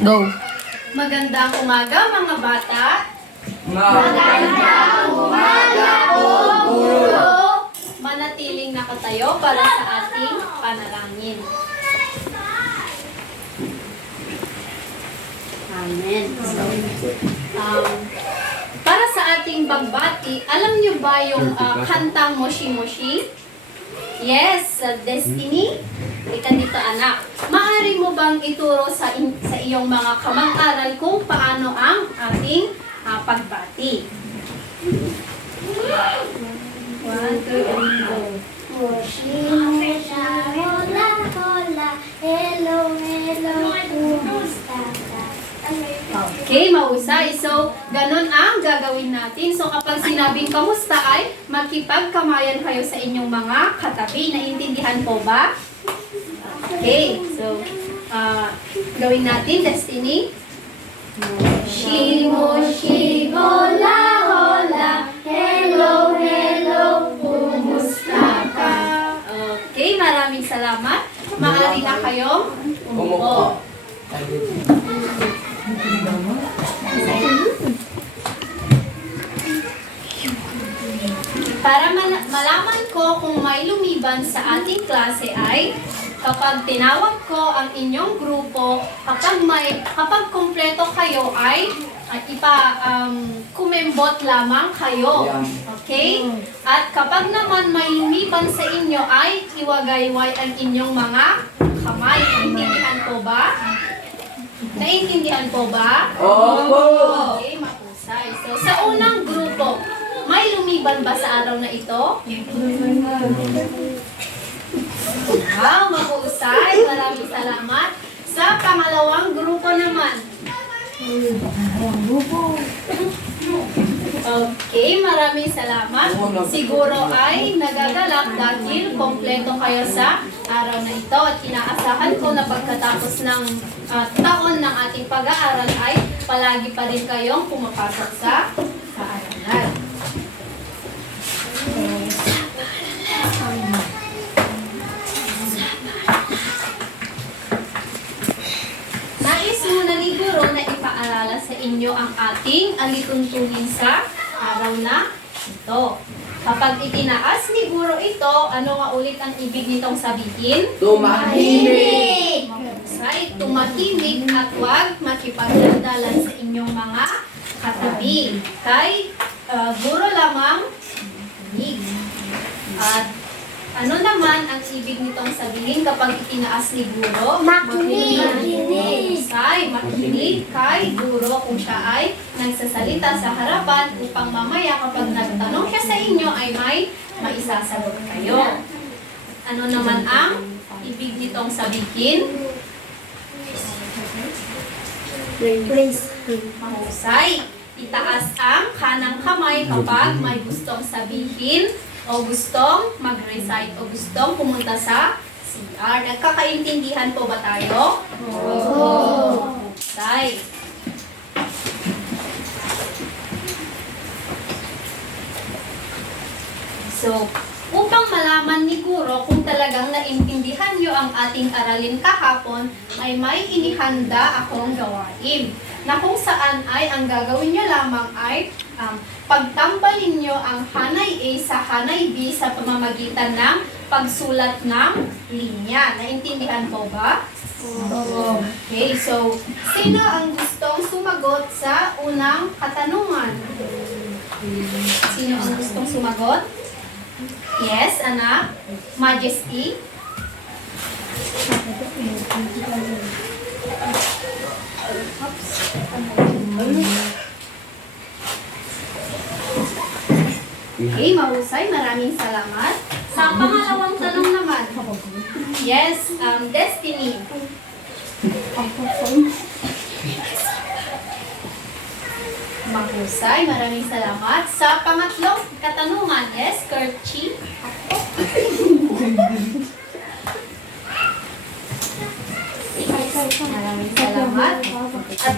Go. Magandang umaga mga bata. Magandang umaga po, Guro. Manatiling nakatayo para sa ating panalangin. Amen. So, para sa ating pagbati, alam niyo ba yung kantang Moshi Moshi? Yes, Destiny. Ika dito anak. Maaari mo bang ituro sa iyong mga kamag-aral kung paano ang ating pagbati? 1, 2, 3, go. Moshi, moshi, hola, hola, hello, hello, kumusta ka? Okay, mahusay. So, ganun ang gagawin natin. So, kapag sinabing kamusta ay makipagkamayan kayo sa inyong mga katabi. Naintindihan po ba? Okay, so, gawin natin, Destiny. Moshi, moshi, hola, hola, hello, hello, kumusta ka? Okay, maraming salamat. Maaari na kayong umupo. Para malaman ko kung may lumiban sa ating klase ay kapag tinawag ko ang inyong grupo, kapag kumpleto kayo ay kumembot lamang kayo. Okay? At kapag naman may lumiban sa inyo ay iwagayway ang inyong mga kamay. Naintindihan po ba? Naintindihan po ba? Opo! Okay, mahusay. So, sa unang grupo, may lumiban ba sa araw na ito? Wow, mahusay. Maraming salamat. Sa pangalawang grupo naman. Okay, maraming salamat. Siguro ay nagagalak dahil kompleto kayo sa araw na ito at inaasahan ko na pagkatapos ng taon ng ating pag-aaral ay palagi pa rin kayong pumapasok sa paaralan. Nais muna ni Guro na ipaalala sa inyo ang ating alituntunin sa araw na ito. Kapag itinaas ni Guro ito, ano nga ulit ang ibig nitong sabihin? Tumahimik! Mahusay, tumahimik at huwag makipagdaldalan sa inyong mga katabi. Kay Guro lamang makinig. At ano naman ang ibig nitong sabihin kapag itinaas ni Guro? Makinig. Mahusay, makinig kay Guro kung siya ay nagsasalita sa harapan upang mamaya kapag nagtanong siya sa inyo ay may maisasagot kayo. Ano naman ang ibig nitong sabihin? Mahusay. Itaas ang kanang kamay kapag may gustong sabihin o gustong mag-recite o gustong pumunta sa CR. Nagkakaintindihan po ba tayo? Oo. Mahusay. So, upang malaman ni Guro kung talagang naintindihan niyo ang ating aralin kahapon, ay may inihanda akong gawain na kung saan ay ang gagawin niyo lamang ay pagtambalin niyo ang hanay A sa hanay B sa pamamagitan ng pagsulat ng linya. Naintindihan po ba? Oo. Okay, so sino ang gustong sumagot sa unang katanungan? Sino ang gustong sumagot? Yes, anak. Majesty. Okay, mahusay. Maraming salamat. Sa pangalawang tanong naman. Yes, Destiny. Mahusay. Maraming salamat. Sa pangatlong katanungan, yes, Kerchi. Maraming salamat. At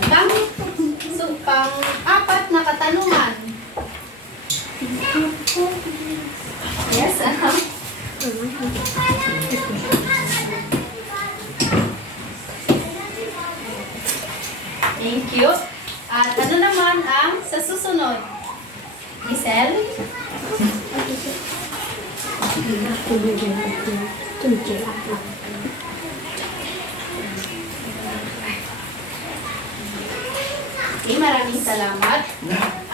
pang-apat na katanungan. Yes, Thank you. At ano naman ang sa susunod? Giselle? Okay, maraming salamat.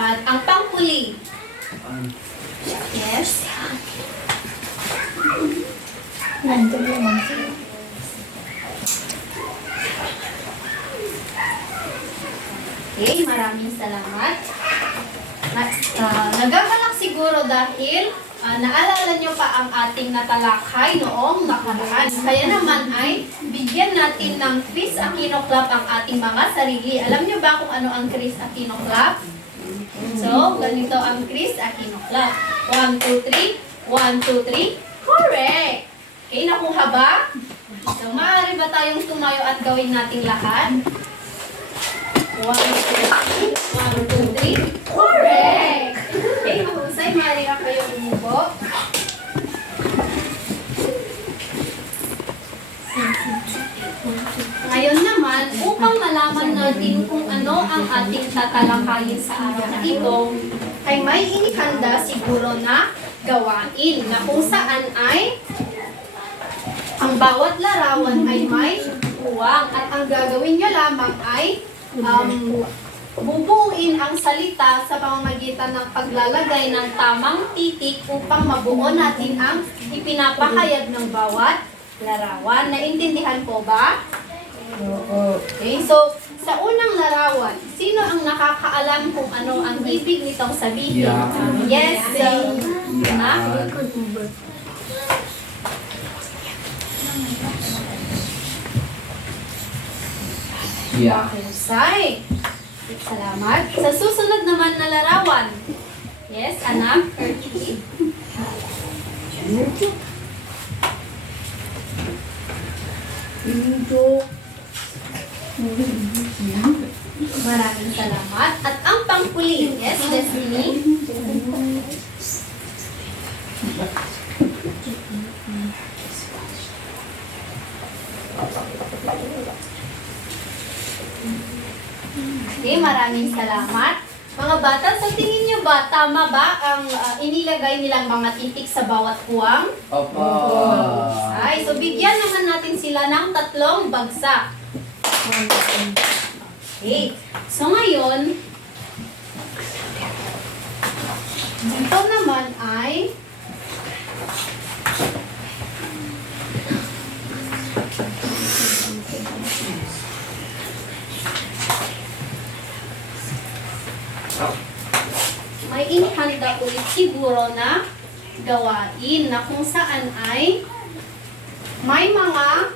At ang pangpuli. Yes. Nandun naman sila. Okay, maraming salamat. Nagagalak siguro dahil naalala nyo pa ang ating natalakay noong nakaraan. Kaya naman ay bigyan natin ng Chris Aquino Club ang ating mga sarili. Alam nyo ba kung ano ang Chris Aquino Club? So, ganito ang Chris Aquino Club. 1, 2, 3. 1, 2, 3. Correct! Okay, nakuha ba? So, maaari ba tayong tumayo at gawin nating lahat? 1, 2, 3. Correct! Okay, mahusay. Maaari na kayo umubo. Ngayon naman, upang malaman natin kung ano ang ating tatalakayin sa araw na ito, ay may inihanda siguro na gawain na kung saan ay ang bawat larawan ay may puwang at ang gagawin nyo lamang ay bubuuin ang salita sa pamamagitan ng paglalagay ng tamang titik upang mabuo natin ang ipinapahayag ng bawat larawan. Naintindihan po ba? Okay, so sa unang larawan, sino ang nakakaalam kung ano ang ibig nitong sabihin? Yes, na? Mahusay. Salamat. Sa susunod naman na larawan. Yes, anak. Curtis. Maraming salamat. At ang pangpuli, yes, Destiny. Okay, maraming salamat. Mga bata, sa tingin niyo ba, tama ba ang inilagay nilang mga titik sa bawat puwang? Opo. Ay, so bigyan naman natin sila ng 3 bagsak. Okay. So ngayon, dito naman ay may inihanda ulit siguro na gawain na kung saan ay may mga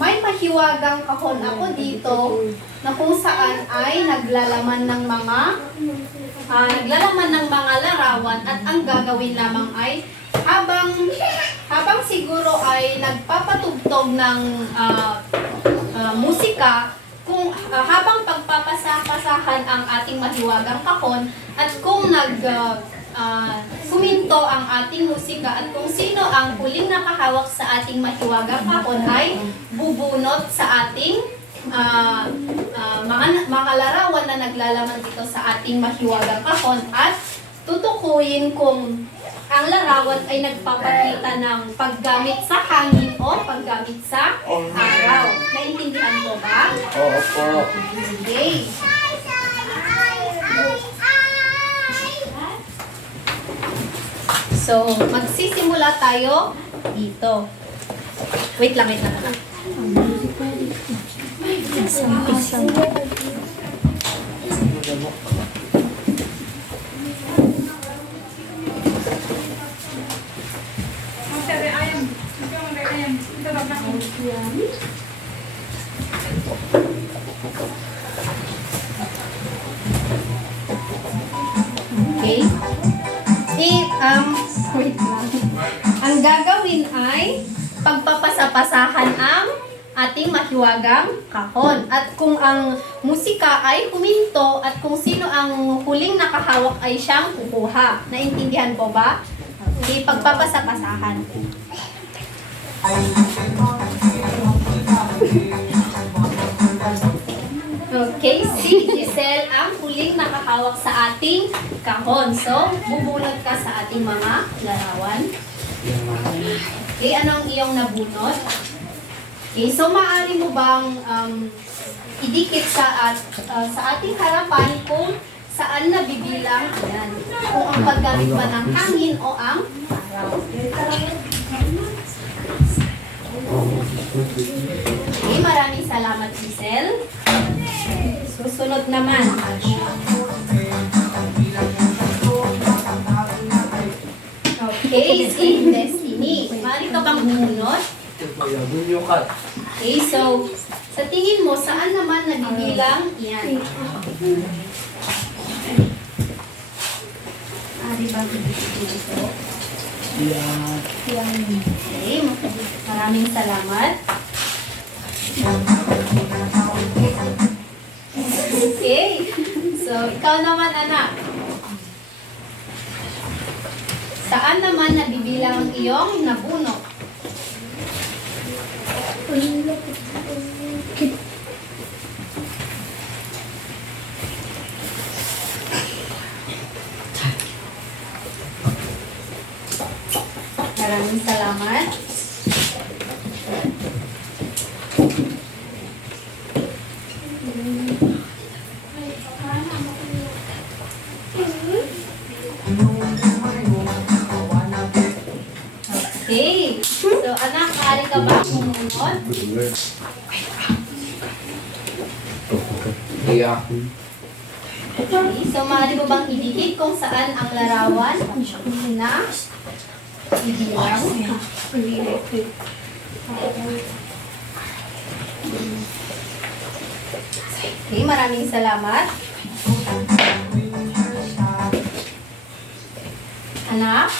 may mahiwagang kahon ako dito na kung saan ay naglalaman ng mga larawan at ang gagawin lamang ay habang siguro ay nagpapatugtog ng musika, kung habang pagpapasahan ang ating mahiwagang kahon at kung suminto ang ating musika at kung sino ang huling nakahawak sa ating mahiwagang kahon ay bubunot sa ating mga larawan na naglalaman dito sa ating mahiwagang kahon at tutukuyin kung ang larawan ay nagpapakita ng paggamit sa hangin o paggamit sa araw. Naintindihan mo ba? Opo. Okay. So, magsisimula tayo dito. Wait lang. Okay. Wait lang. Ang gagawin ay pagpapasapasahan ang ating mahiwagang kahon. At kung ang musika ay huminto at kung sino ang huling nakahawak ay siyang kukuha. Naintindihan po ba? Okay, pagpapasapasahan. Okay, si Giselle ang huling nakahawak sa ating kahon. So, bubunot ka sa ating mga larawan. Okay, ano ang iyong nabunot? Okay, so maaari mo bang idikit sa ating harapan kung saan nabibilang yan? Kung ang paggamit ba ng hangin o ang araw? Okay, maraming salamat, Giselle. Susunod naman. Okay, si Destiny. Maaari ka bang bumunot? Okay, so, sa tingin mo, saan naman nabibilang yan? Maaari bang ibigay ito? Okay, maraming salamat. Okay, so ikaw naman, anak. Saan naman nabibilang ang iyong nabunot? Maraming salamat. Okay. So, anak, maaari ka ba pumunod? Okay. So, maaari mo bang idikit kung saan ang larawan na ibilang? Okay, maraming salamat. Anak?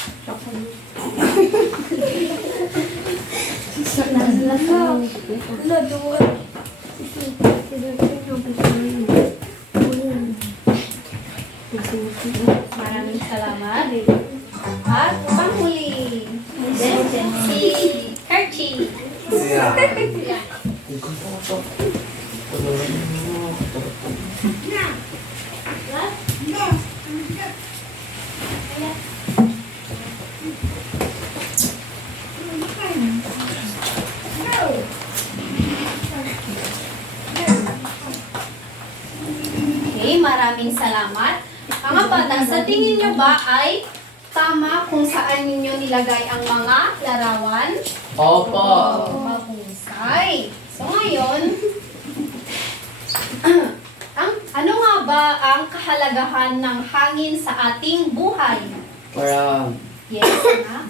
Maraming salamat. At panghuli, si Herchie. Okay, maraming salamat. Mga bata, sa tingin nyo ba ay tama kung saan ninyo nilagay ang mga larawan? Opo. Mahusay. So ngayon, ano nga ba ang kahalagahan ng hangin sa ating buhay? Yes, anak.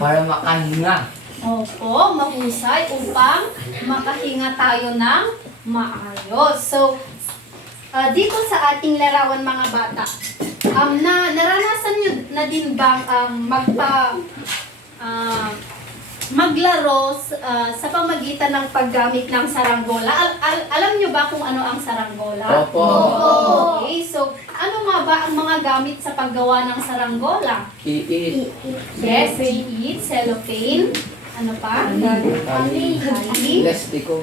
Para makahinga. Opo, mahusay upang makahinga tayo ng maayos. So, dito sa ating larawan mga bata, naranasan nyo na din bang maglaro sa pamagitan ng paggamit ng saranggola? Alam nyo ba kung ano ang saranggola? Opo. Okay, so ano nga ba ang mga gamit sa paggawa ng saranggola? Iit. Yes, iit, cellophane, ano pa? Tali. Plastiko.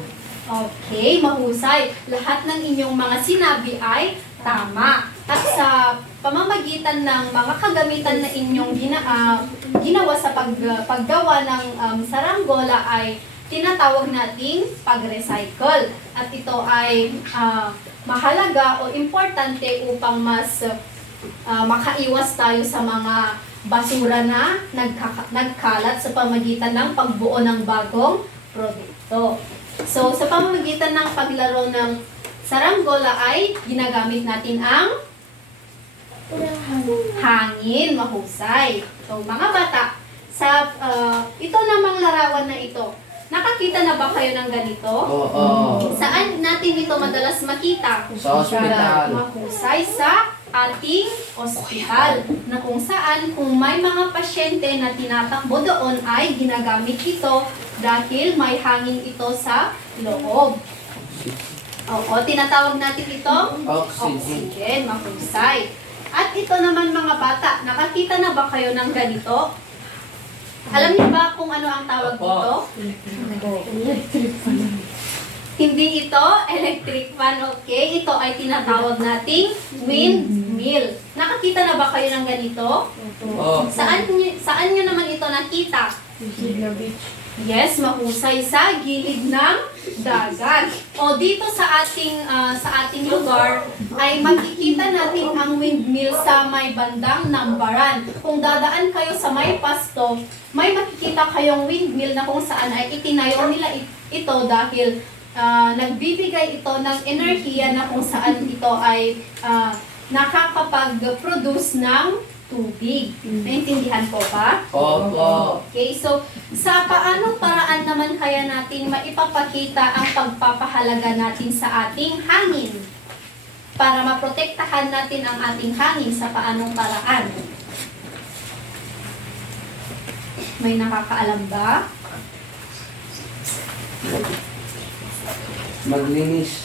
Okay, mahusay. Lahat ng inyong mga sinabi ay tama. At sa pamamagitan ng mga kagamitan na inyong ginawa sa paggawa ng saranggola ay tinatawag nating pag-recycle. At ito ay mahalaga o importante upang mas makaiwas tayo sa mga basura na nagkalat sa pamamagitan ng pagbuo ng bagong produkto. So, sa pamamagitan ng paglaro ng saranggola ay ginagamit natin ang hangin, mahusay. So, mga bata, sa ito namang larawan na ito, nakakita na ba kayo ng ganito? Oo. Saan natin ito madalas makita? Sa ospital. Mahusay sa ating ospital, na kung saan kung may mga pasyente na tinatakbo doon ay ginagamit ito dahil may hangin ito sa loob. Oo, tinatawag natin ito oxygen, mahusay. At ito naman mga bata, nakakita na ba kayo ng ganito? Alam niyo ba kung ano ang tawag dito? Electric fan. Hindi ito electric fan, okay? Ito ay tinatawag nating windmill. Nakakita na ba kayo ng ganito? Oh. Saan nyo naman ito nakita? Sigla Beach. Yes, mahusay sa gilid ng dagat. O dito sa ating lugar ay makikita natin ang windmill sa may bandang Nambaran. Kung dadaan kayo sa may pasto, may makikita kayong windmill na kung saan ay itinayo nila ito dahil nagbibigay ito ng enerhiya na kung saan ito ay nakakapag-produce ng tubig. Naintindihan po ba? Opo. Okay, so sa paanong paraan naman kaya natin maipapakita ang pagpapahalaga natin sa ating hangin? Para maprotektahan natin ang ating hangin sa paanong paraan? May nakakaalam ba? Maglinis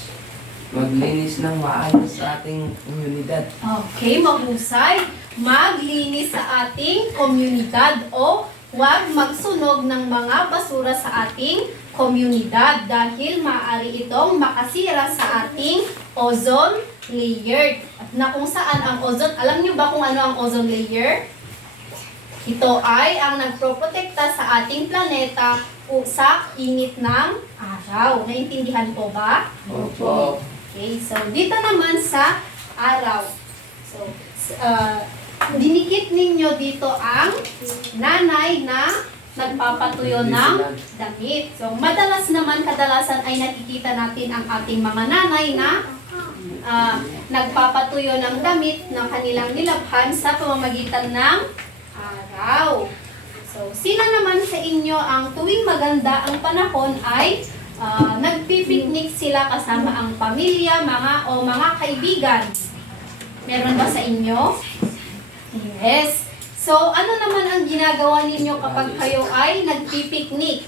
ng maayos sa ating komunidad. Okay, mahusay. Maglinis sa ating komunidad o huwag magsunog ng mga basura sa ating komunidad dahil maaari itong makasira sa ating ozone layer. At na kung saan ang ozone, alam niyo ba kung ano ang ozone layer? Ito ay ang nagproprotekta sa ating planeta sa init ng araw. Naintindihan po ba? Opo. Okay, so dito naman sa araw. So, dinikit ninyo dito ang nanay na nagpapatuyo ng damit. So, kadalasan ay nakikita natin ang ating mga nanay na nagpapatuyo ng damit na kanilang nilabhan sa pamamagitan ng araw. So, sino naman sa inyo ang tuwing maganda ang panahon ay nagpipiknik sila kasama ang pamilya, mga kaibigan? Meron ba sa inyo? Yes. So, ano naman ang ginagawa ninyo kapag kayo ay nagpipiknik?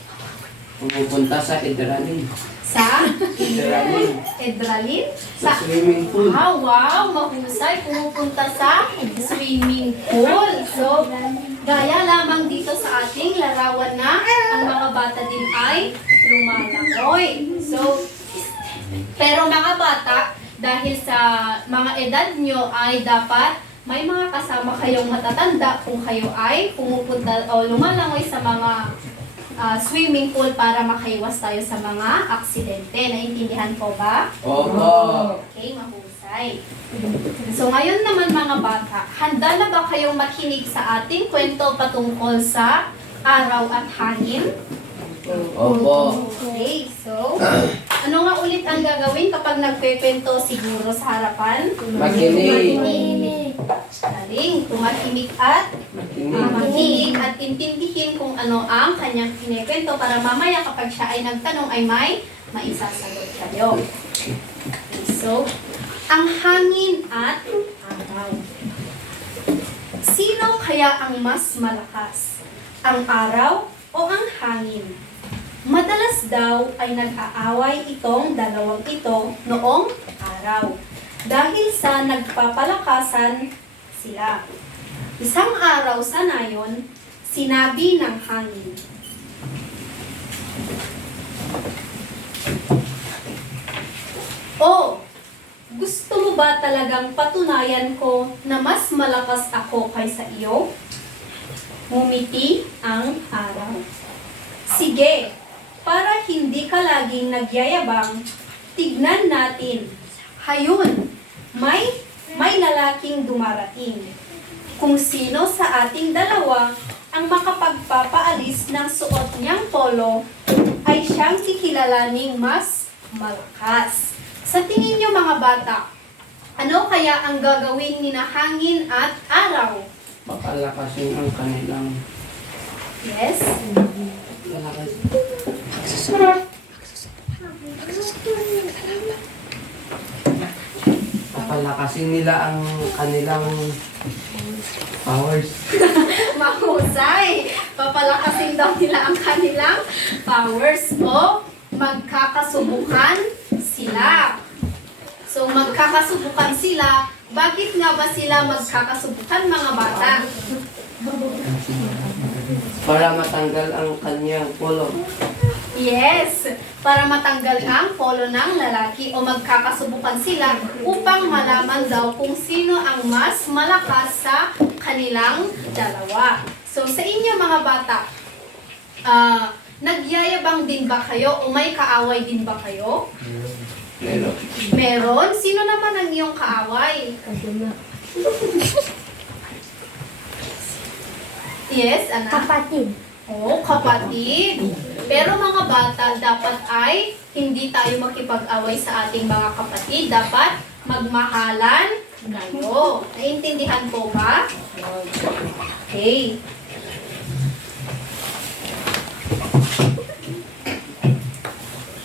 Pumupunta sa Edralin. Sa? Edralin. Edralin? Sa swimming pool. Wow, mahusay. Pumupunta sa swimming pool. So, gaya lamang dito sa ating larawan na ang mga bata din ay lumalangoy. So, pero mga bata, dahil sa mga edad nyo ay dapat may mga kasama kayong matatanda kung kayo ay pumupunta o lumalangoy sa mga swimming pool para makaiwas tayo sa mga aksidente. Naintindihan po ba? Opo. Okay, mahusay. So ngayon naman mga bata, handa na ba kayong makinig sa ating kwento patungkol sa araw at hangin? Opo. Okay, so ano nga ulit ang gagawin kapag nagpekwento siguro sa harapan? Makinig. Galing, tumahimik at makinig at intindihin kung ano ang kanyang kinikwento para mamaya kapag siya ay nagtanong ay may maisasagot kayo. Okay, so, ang hangin at araw. Sino kaya ang mas malakas? Ang araw o ang hangin? Madalas daw ay nag-aaway itong dalawang ito noong araw dahil sa nagpapalakasan sila. Isang araw sa nayon, sinabi ng hangin, "Oh, gusto mo ba talagang patunayan ko na mas malakas ako kaysa iyo?" Ngumiti ang araw. "Sige, para hindi ka laging nagyayabang, tignan natin. Hayun, may lalaking dumarating. Kung sino sa ating dalawa ang makapagpapaalis ng suot niyang polo, ay siyang kikilalaning mas malakas." Sa tingin niyo mga bata, ano kaya ang gagawin ni na hangin at araw? Pakalakasin ang kanilang Yes? palakas. Papalakasin nila ang kanilang powers. Mahusay! Papalakasin daw nila ang kanilang powers o magkakasubukan sila. So, magkakasubukan sila. Bakit nga ba sila magkakasubukan mga bata? Para matanggal ang kanyang polo. Yes, para matanggal ang polo ng lalaki o magkakasubukan sila upang malaman daw kung sino ang mas malakas sa kanilang dalawa. So sa inyo mga bata, nagyayabang din ba kayo o may kaaway din ba kayo? Meron. Meron? Sino naman ang iyong kaaway? Yes, anak? Kapatid. Oo, kapatid. Pero mga bata, dapat ay hindi tayo makipag-away sa ating mga kapatid. Dapat magmahalan kayo. Naintindihan po ba? Okay.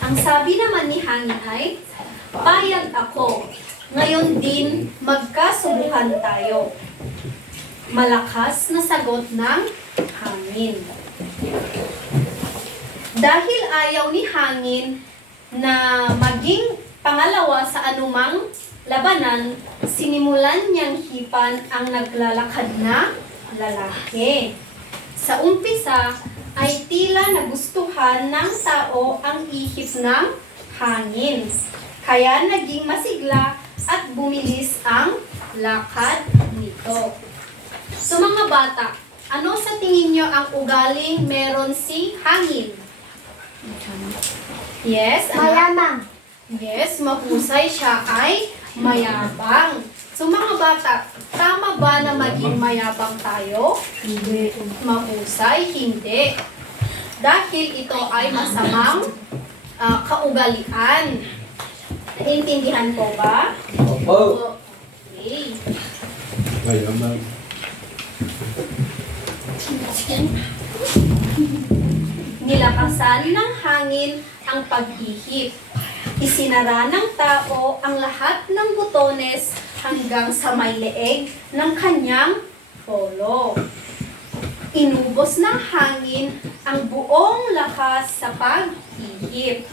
Ang sabi naman ni Hangin ay, payag ako. Ngayon din, magkasubuhan tayo. Malakas na sagot ng hangin. Dahil ayaw ni Hangin na maging pangalawa sa anumang labanan, sinimulan niyang hipan ang naglalakad na lalaki. Sa umpisa ay tila nagustuhan ng tao ang ihip ng hangin. Kaya naging masigla at bumilis ang lakad nito. So mga bata, ano sa tingin nyo ang ugaling meron si hangin? Yes, anak? Malamang. Yes, mahusay siya ay mayabang. So mga bata, tama ba na maging mayabang tayo? Hindi. Mahusay, hindi. Dahil ito ay masamang kaugalian. Naiintindihan po ba? Opo. Okay. Mayabang. Nilakasan ng hangin ang pag-ihip. Isinara ng tao ang lahat ng butones hanggang sa may leeg ng kanyang polo. Inubos ng hangin ang buong lakas sa pag-ihip.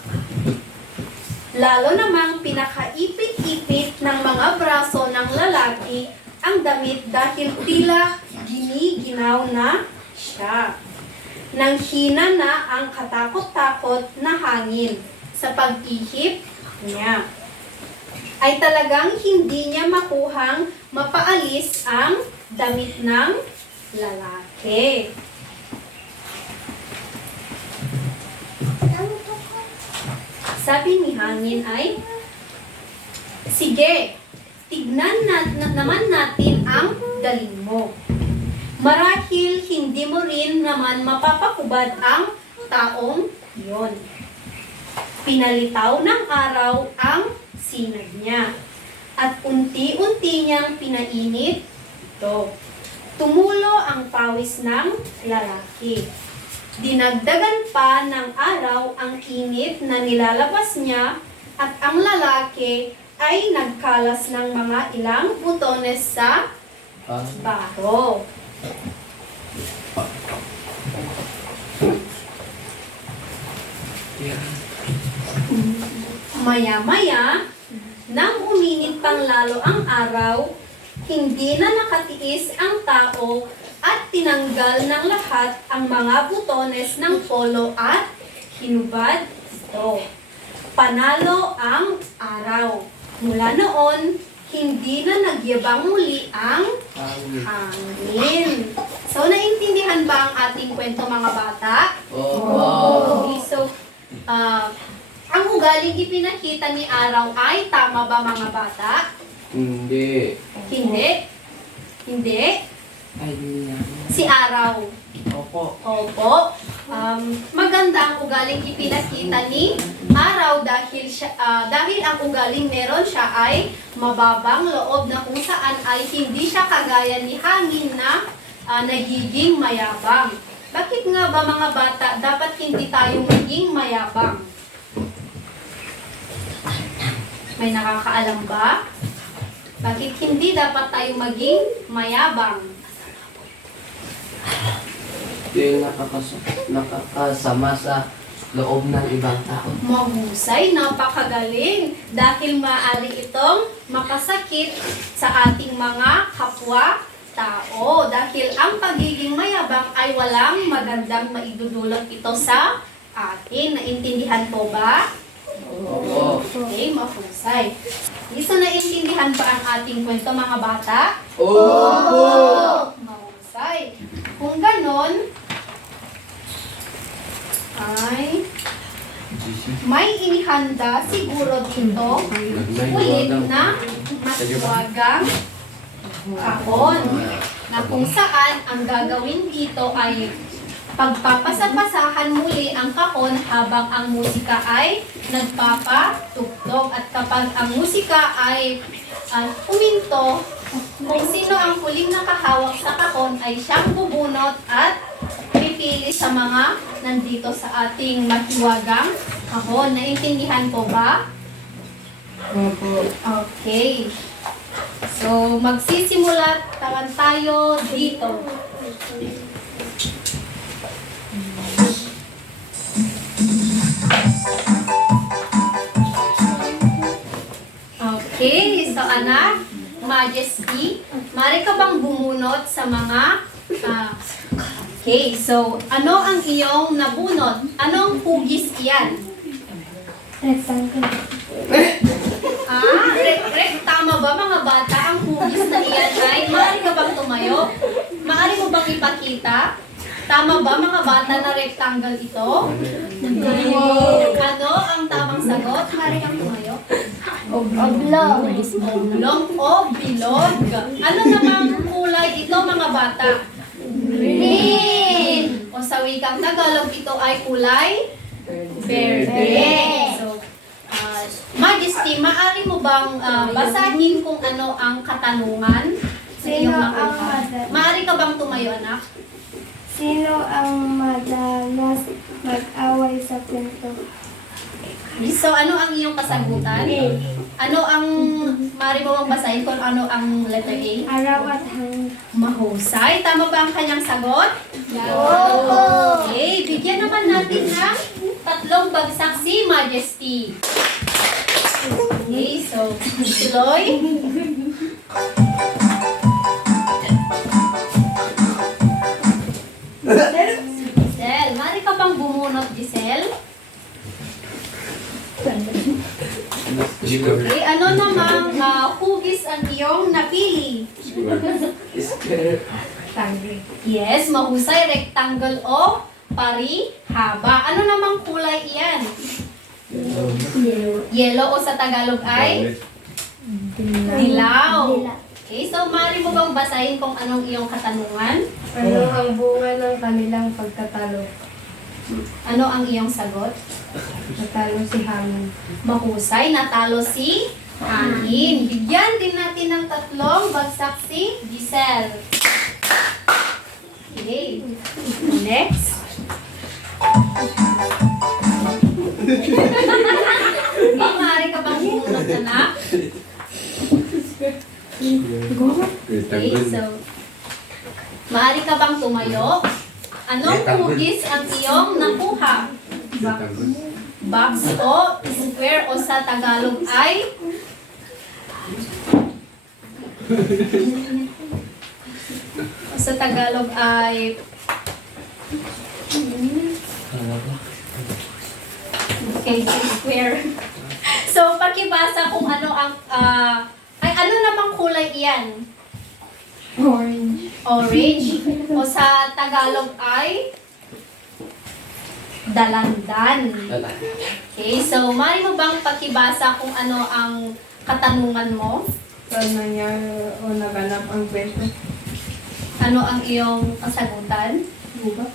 Lalo namang pinakaipit-ipit ng mga braso ng lalaki ang damit dahil tila giniginaw na siya. Nang hina na ang katakot-takot na hangin sa pag-ihip niya, ay talagang hindi niya makuhang mapaalis ang damit ng lalaki. Sabi ni hangin ay, sige, tignan naman natin ang galing mo. Marahil hindi mo rin naman mapapakubad ang taong iyon. Pinalitaw ng araw ang sinag niya at unti-unti niyang pinainit ito. Tumulo ang pawis ng lalaki. Dinagdagan pa ng araw ang init na nilalabas niya at ang lalaki ay nagkalas ng mga ilang butones sa baho. Maya-maya, nang uminit pang lalo ang araw, hindi na nakatiis ang tao at tinanggal ng lahat ang mga butones ng polo at hinubad ito. Panalo ang araw. Mula noon, hindi na nagyabang muli ang hangin. So, naintindihan ba ang ating kwento mga bata? Opo. Okay, so, ang ugaling ipinakita ni Araw ay tama ba mga bata? Hindi. Hindi? Hindi? Ay, hindi na. Si Araw. Opo. Opo. Maganda ang ugaling ipinakita ni Araw dahil ang ugaling meron siya ay mababang loob na kung saan ay hindi siya kagaya ni hangin na nagiging mayabang. Bakit nga ba mga bata dapat hindi tayo maging mayabang? May nakakaalam ba? Bakit hindi dapat tayo maging mayabang? Hindi nakakasama sa loob ng ibang tao. Mahusay, napakagaling. Dahil maaari itong makasakit sa ating mga kapwa tao dahil ang pagiging mayabang ay walang magandang maidudulot ito sa atin. Naintindihan po ba? Opo. Okay, mahusay. So, naintindihan ba ang ating kwento mga bata? Opo. Mahusay. Kung ganon, ay may inihanda siguro dito ulit na masiwagang kahon na kung saan ang gagawin dito ay pagpapasapasahan muli ang kahon habang ang musika ay nagpapatugtog. At kapag ang musika ay huminto, kung sino ang huling nakahawak sa kahon ay siyang bubunot at pipili sa mga nandito sa ating masiwagang kahon. Naintindihan po ba? Opo. Okay. So, magsisimula naman tayo dito. Okay, so anak, Majesty, mari ka bang bumunot sa mga okay, so ano ang iyong nabunot? Anong hugis iyan? Tama ba mga bata? Ang hugis na iyan ay maaari ka bang tumayo? Maaari mo bang ipakita? Tama ba mga bata na rectangle ito? Ano ang tamang sagot? Maaari kang tumayo? Oblong. Oblong o bilog. Ano namang kulay ito mga bata? Green. O sa wikang Tagalog ito ay kulay? Verde. So, Majesty, maaari mo bang basahin kung ano ang katanungan sa iyong nakuha? Maaari ka bang tumayo, anak? Sino ang madalas mag-away sa kwento? So, ano ang iyong kasagutan? Ano ang, maaari mo bang basahin kung ano ang letter A? Araw at hangin. Mahusay. Tama ba ang kanyang sagot? Opo. Okay, bigyan naman natin ng 3 bagsak si Majesty. Okay, so, tuloy. Giselle, mari ka bang bumunot, Giselle? Okay, ano namang hugis ang iyong napili? Yes, mahusay, rectangle o parihaba. Ano namang kulay iyan? Yellow o sa Tagalog ay? Dilaw. Okay, so maaari mo bang basahin kung anong iyong katanungan? Ano ang bunga ng kanilang pagtatalo? Ano ang iyong sagot? Natalo si Hangin. Mahusay, natalo si Hangin. Bigyan din natin ng 3 bagsak si Giselle. Okay. Next. Okay, maaari ka bang bumunot, anak? Okay, so, maaari ka bang tumayo? Anong hugis ang iyong nakuha? Box o square o sa Tagalog ay? O sa Tagalog ay okay, square. So, pakibasa kung ano ang ay ano namang kulay iyan? Orange. Orange. O sa Tagalog ay dalandan. Okay, so mari mo bang pakibasa kung ano ang katanungan mo? Saan nangyari o naganap ang kwento? Ano ang iyong kasagutan? Gubat.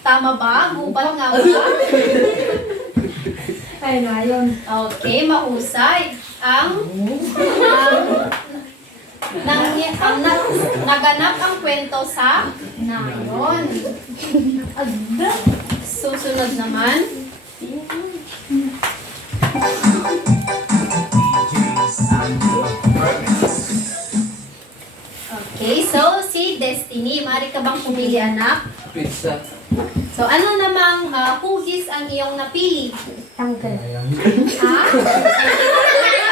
Tama ba? Gubat nga ba? Ay, nayon. Okay, mahusay. Ang naganap ang kwento sa nayon. Susunod naman. Okay, so si Destiny, maaari ka bang pumili, anak? Pizza. So ano namang hugis ang iyong napili? Tanggal. Ha?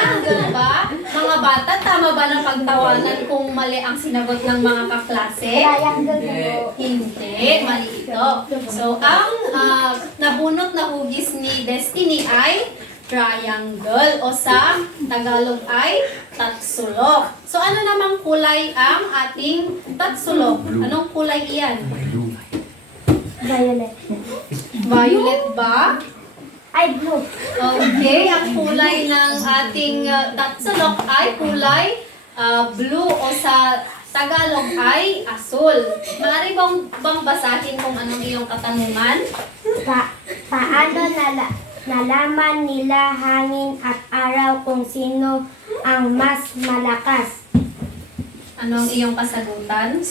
Tanggal ba? Mga bata, tama ba na pagtawanan kung mali ang sinagot ng mga kaklase? Triangle po. Hindi, mali ito. So, ang nabunot na hugis ni Destiny ay triangle o sa Tagalog ay tatsulok. So, ano namang kulay ang ating tatsulok? Anong kulay iyan? Violet. Violet ba? Ay, blue. Okay, ang kulay ng ating tatsulok ay kulay blue o sa Tagalog ay asul. Maaari bang basahin kung anong iyong katanungan? Paano nalaman nila hangin at araw kung sino ang mas malakas? Anong iyong kasagutan?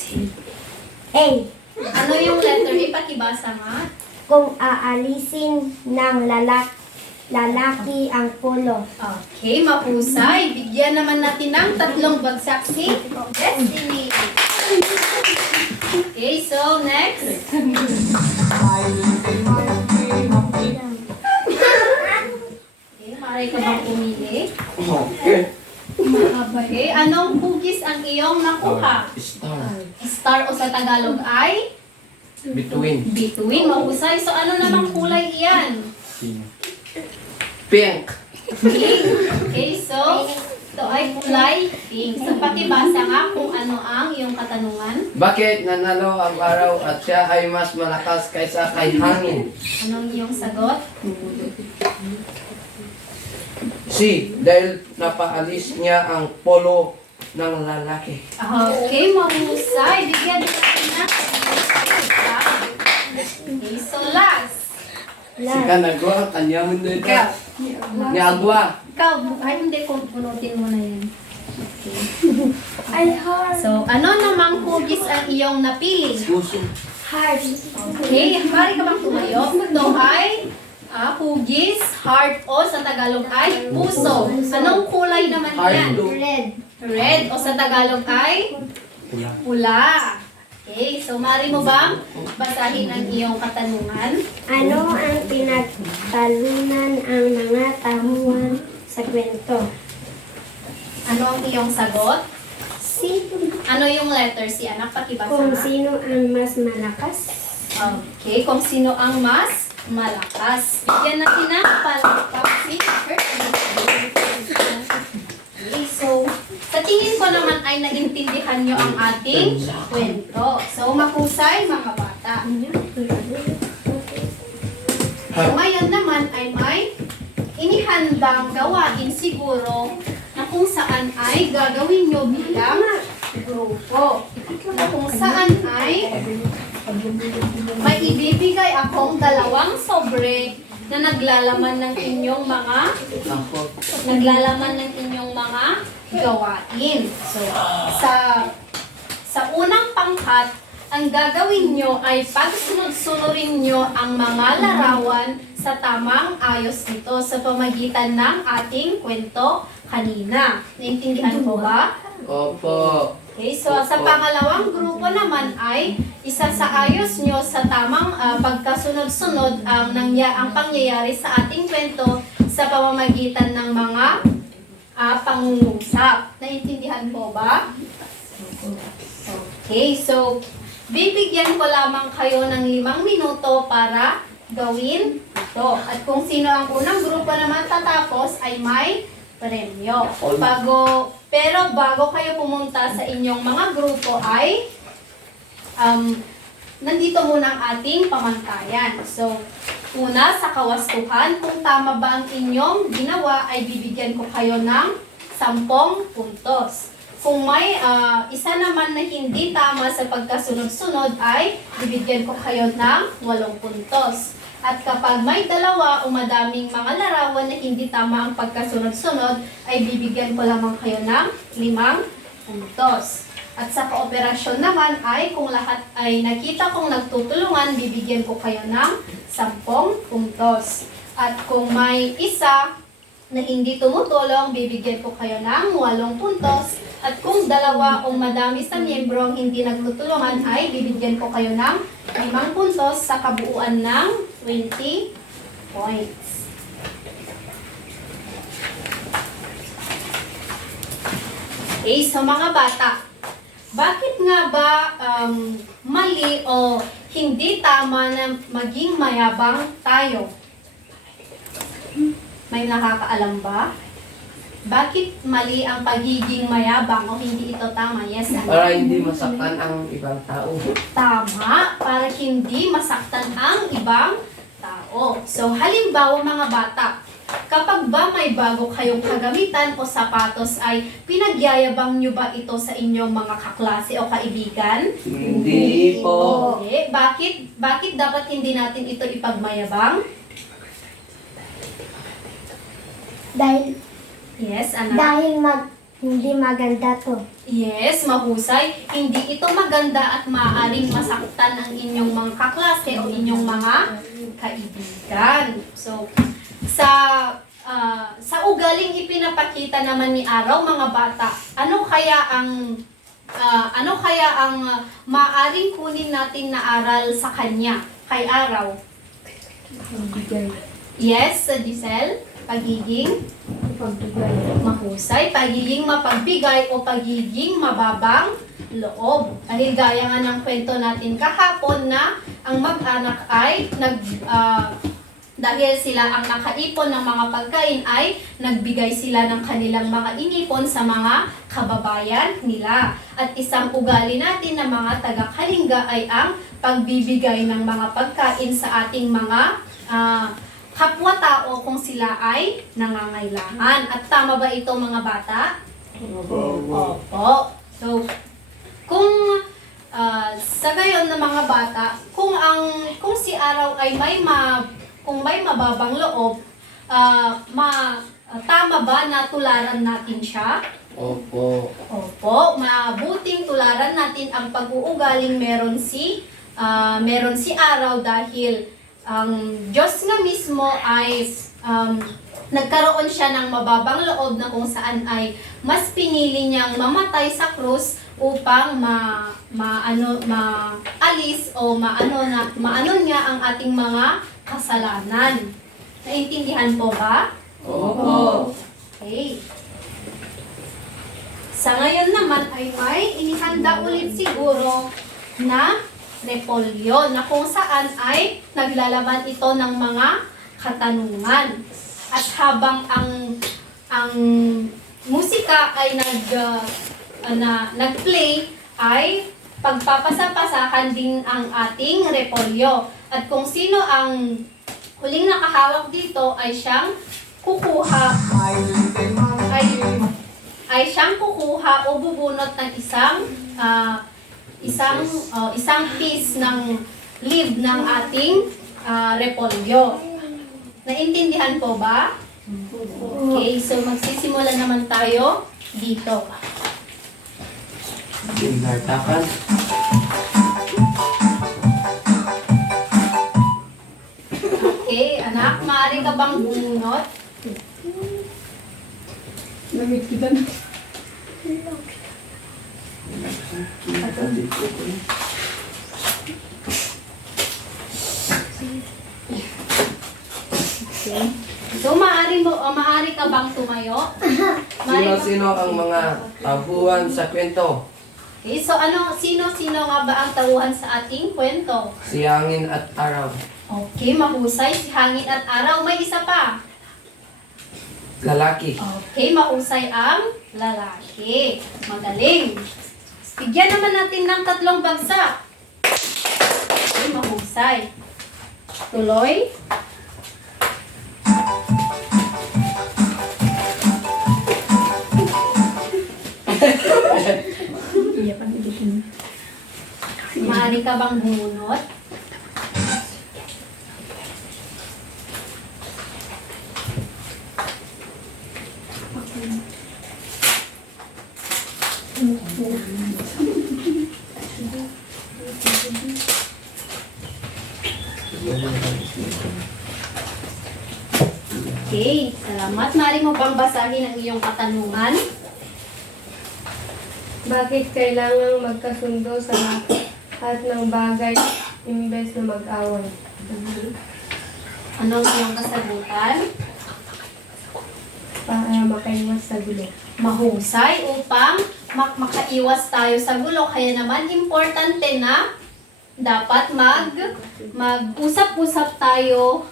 A. Ano yung letter? Ipakibasa nga. Kung aalisin ng lalaki ang pulo. Okay, mahusay. Bigyan naman natin ng 3 bagsak si Destiny. Okay, so next. Okay, maaari ka bang pumili? Okay. Okay, anong hugis ang iyong nakuha? Star. Star o sa Tagalog ay? Between. Bituin, mahusay. So ano namang kulay iyan? Pink. Pink. Okay, so ito ay kulay pink. So pakibasa nga kung ano ang iyong katanungan. Bakit nanalo ang araw at siya ay mas malakas kaysa kay hangin? Anong iyong sagot? C. Dahil napaalis niya ang polo ng lalaki. Okay, mahusay. Bigyan natin na. Okay, so last. Sika nagwa, kanya mo doon Ikaw. Ni Agwa. Ikaw, ay hindi ko punutin mo na yan. Okay. Ay, heart. So, ano namang hugis ang iyong napili? Puso. Heart. Okay, mari ka bang tumayo? Ito ay hugis, heart o sa Tagalog ay puso. Anong kulay naman yan? Heart. Red. Red o sa Tagalog ay pula. Okay, so mari mo bang basahin ang iyong katanungan? Ano ang pinagtalunan ang mga tahuan sa kwento? Ano ang iyong sagot? C. Ano yung letter C? Anak, pakibasa Kung nga. sino ang mas malakas? Okay, kung sino ang mas malakas. Bigyan natin ng palakpak si Okay, so sa tingin ko naman ay naintindihan nyo ang ating kwento. So, makusay mga bata. So, ngayon naman ay may inihandang gawain siguro na kung saan ay gagawin nyo bilang grupo. Na kung saan ay may ibibigay akong 2 sobre na naglalaman ng inyong mga gawain. So, sa unang pangkat, ang gagawin nyo ay pagsunod-sunurin nyo ang mga larawan sa tamang ayos nito sa pamagitan ng ating kwento kanina. Naintindihan mo ba? Opo. Okay, so sa pangalawang grupo naman ay isa sa ayos nyo sa tamang pagkasunod-sunod ang pangyayari sa ating kwento sa pamamagitan ng mga pangungusap. Naintindihan po ba? Okay, so bibigyan ko lamang kayo ng 5 minuto para gawin ito. At kung sino ang unang grupo na matatapos ay may premyo. Pero bago kayo pumunta sa inyong mga grupo ay nandito muna ang ating pamantayan. So, una sa kawastuhan, kung tama ba ang inyong ginawa ay bibigyan ko kayo ng 10 puntos. Kung may isa naman na hindi tama sa pagkasunod-sunod ay bibigyan ko kayo ng 8 puntos. At kapag may 2 o madaming mga larawan na hindi tama ang pagkasunod-sunod, ay bibigyan ko lamang kayo ng 5 puntos. At sa kooperasyon naman ay kung lahat ay nakita kong nagtutulungan, bibigyan ko kayo ng 10 puntos. At kung may isa na hindi tumutulong, bibigyan ko kayo ng 8 puntos. At kung 2 o madami sa miyembro ang hindi nagtutulungan, ay bibigyan ko kayo ng 5 puntos sa kabuuan ng 20 points. Okay, so mga bata, bakit nga ba mali o hindi tama na maging mayabang tayo? May nakakaalam ba? Bakit mali ang pagiging mayabang o hindi ito tama? Yes, Para hindi masaktan ang ibang tao. tama, para hindi masaktan ang ibang tao. So, halimbawa mga bata, kapag ba may bago kayong kagamitan o sapatos ay pinagyayabang nyo ba ito sa inyong mga kaklase o kaibigan? Hindi po. Okay. Bakit dapat hindi natin ito ipagmayabang? Dahil, Yes, anak. dahil hindi maganda to. Yes, mahusay. Hindi ito maganda at maaaring masaktan ang inyong mga kaklase o inyong mga kaibigan. So, sa ugaling ipinapakita naman ni Araw, mga bata, ano kaya ang maaaring kunin natin na aral sa kanya, kay Araw? Pagbigay. Yes, Giselle? Pagiging Pagbigay. mahusay, pagiging mapagbigay o pagiging mababang loob. Dahil gaya nga ng kwento natin kahapon na ang mag-anak ay dahil sila ang nakaipon ng mga pagkain ay nagbigay sila ng kanilang mga inipon sa mga kababayan nila. At isang ugali natin na mga taga-Kalinga ay ang pagbibigay ng mga pagkain sa ating mga kapwa-tao kung sila ay nangangailangan. At tama ba ito mga bata? Opo. So, kung sa gayon na mga bata, kung si Araw ay may mababang loob, tama ba na tularan natin siya? Opo. Opo, mabuting tularan natin ang pag-uugaling meron si Araw dahil ang Diyos nga mismo ay nagkaroon siya ng mababang loob na kung saan ay mas pinili niyang mamatay sa krus upang maalis o maano niya ang ating mga kasalanan. Naintindihan po ba? Opo. Okay. Sa ngayon naman ay may inihanda ulit siguro na repolyo na kung saan ay naglalaman ito ng mga katanungan. At habang ang musika ay nag-play ay pagpapasapasahan din ang ating repolyo. At kung sino ang huling nakahawak dito ay siyang kukuha o bubunot ng isang piece ng leaf ng ating repolyo. Naintindihan po ba? Okay, so magsisimula naman tayo dito. Sinartakan. Okay, anak, maaari ka bang bumunot? Lamig kita na. Okay. So, maaari ka bang tumayo? Sino-sino ang mga tabuhan sa kwento? Okay, so sino-sino nga ba ang tauhan sa ating kwento? Si Hangin at Araw. Okay, mahusay. Si Hangin at Araw. May isa pa. Lalaki. Okay, mahusay ang lalaki. Magaling. Bigyan naman natin ng 3 bagsak. Okay, mahusay. Tuloy. Maaari ka bang bumunot? Okay, salamat. Maaari mo bang basahin ang iyong katanungan? Bakit kailangang magkasundo sa lahat ng bagay imbes na mag-away? Ano ang iyong kasagutan? Para makaiwas sa gulo. mahusay upang makaiwas tayo sa gulo. Kaya naman, importante na dapat mag-usap-usap tayo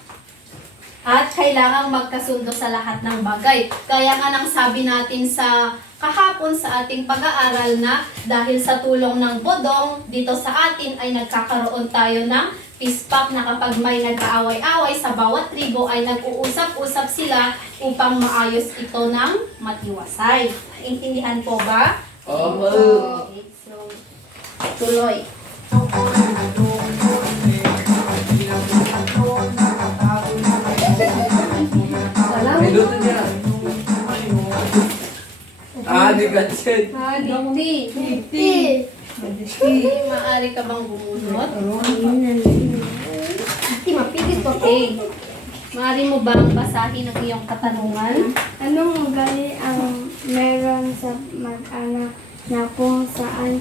at kailangang magkasundo sa lahat ng bagay. Kaya nga nang sabi natin sa kahapon sa ating pag-aaral na dahil sa tulong ng bodong dito sa atin ay nagkakaroon tayo ng peace pact na kapag may nag-aaway-away sa bawat tribo ay nag-uusap-usap sila upang maayos ito ng matiwasay. Intindihan po ba? Opo. Okay, so tuloy. Minuto niya. Di Gansen. Maaari ka bang bumunot? Ati, mapigit ko. Okay. Maaari mo bang basahin ang iyong katanungan? Anong ugali ang meron sa mag-anak na kung saan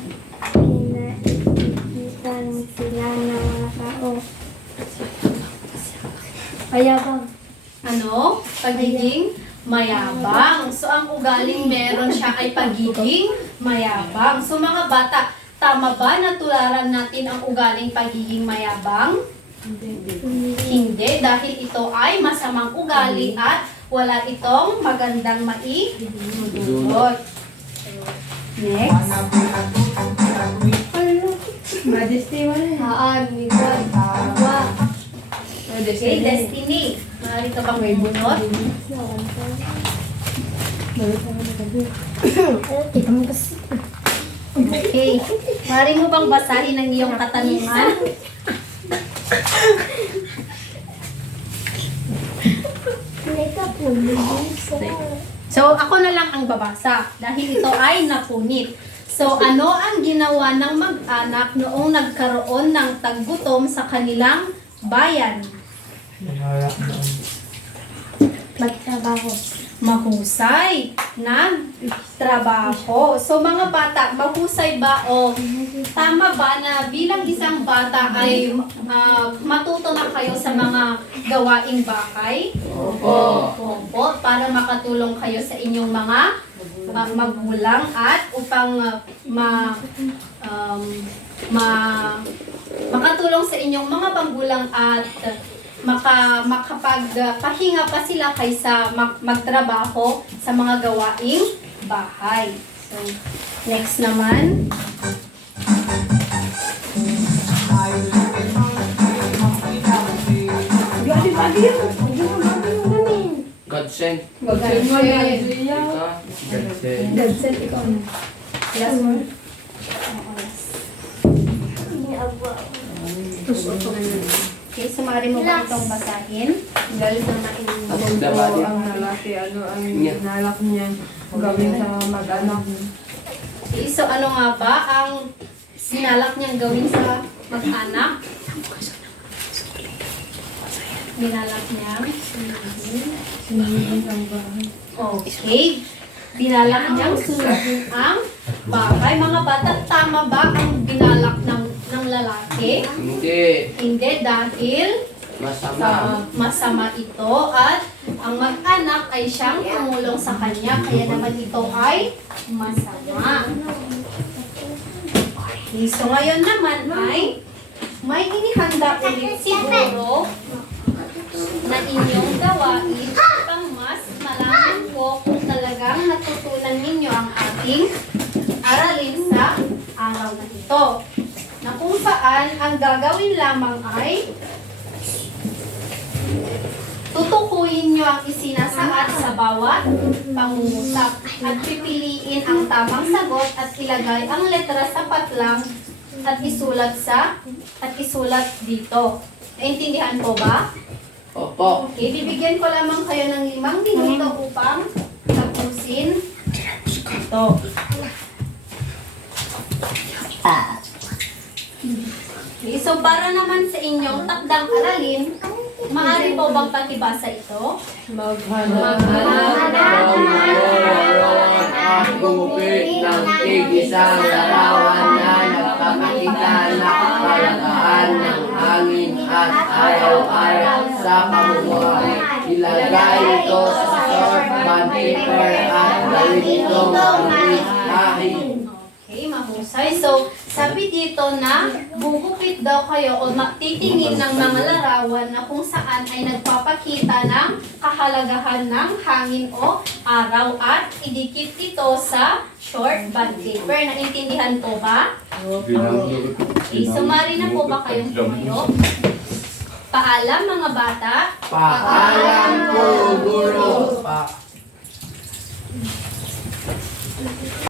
kinaikitan sila ng mga tao? Payabang. Ano? Pagiging mayabang. So, ang ugaling meron siya ay pagiging mayabang. So, mga bata, tama ba na tularan natin ang ugaling pagiging mayabang? Hindi, dahil ito ay masamang ugali at wala itong magandang maidudulot. Next. Majesty mo na. Haan, Miguel, tawa. Okay, Destiny. Maaari ka bang bumunot? Tika mo kasi. Okay. Maaari mo bang basahin ang iyong katanungan? Tika po, So, ako na lang ang babasa dahil ito ay napunit. So, ano ang ginawa ng mag-anak noong nagkaroon ng taggutom sa kanilang bayan? magtrabaho. Mahusay nagtrabaho. So, mga bata, mahusay ba o tama ba na bilang isang bata ay matuto na kayo sa mga gawaing bahay? Opo. Opo, para makatulong kayo sa inyong mga magulang at upang makatulong sa inyong mga magulang at makapagpahinga pa sila kaysa magtrabaho sa mga gawaing bahay. So, next naman. Gansen. Gansen mo na. Gansen. Gansen, ikaw na. Last one. Okay, so maaari mo ba itong basahin? Dahil sa nainong Dabali. ang lalaki, ano ang Niya. nalak niya gawin sa mag-anak. Okay, so ano nga ba ang sinalak niyang gawin sa mag-anak? Binalak niyang Sinunod ang bahay. okay. Binalak niyang sunodin ang bahay. Mga bata, tama ba ang binalak ng lalaki? Hindi. Hindi, dahil Masama. masama ito at ang mag-anak ay siyang tumulong sa kanya, kaya naman ito ay masama. Okay, so ngayon naman ay may inihanda ulit siguro na inyong gawain upang mas malaman ko kung talagang natutunan ninyo ang ating aralin sa araw na ito. Na kung saan ang gagawin lamang ay tutukuyin nyo ang isinasaad sa bawat pangungusap at pipiliin ang tamang sagot at ilagay ang letra sa patlang at isulat dito. Naintindihan po ba? Opo. Okay, bibigyan ko lamang kayo ng 5 minuto upang tapusin ito. Okay, so para naman sa inyong takdang aralin, maaari po bang pakibasa ito? Maghanap. Mayroon ang gupit ng tig-isang larawan na nagpapakita na kapalagaan ng hangin at araw-araw sa pamumuhay. Ilagay ito sa short bond paper at gawin itong malihahin. Okay, mahusay. So, sabi dito na gugupit daw kayo o titingin ng mga larawan na kung saan ay nagpapakita ng kahalagahan ng hangin o araw at idikit ito sa short bond paper. Naintindihan po ba? Okay, sumari na po ba kayong tumayo? Paalam mga bata. Paalam po, guro.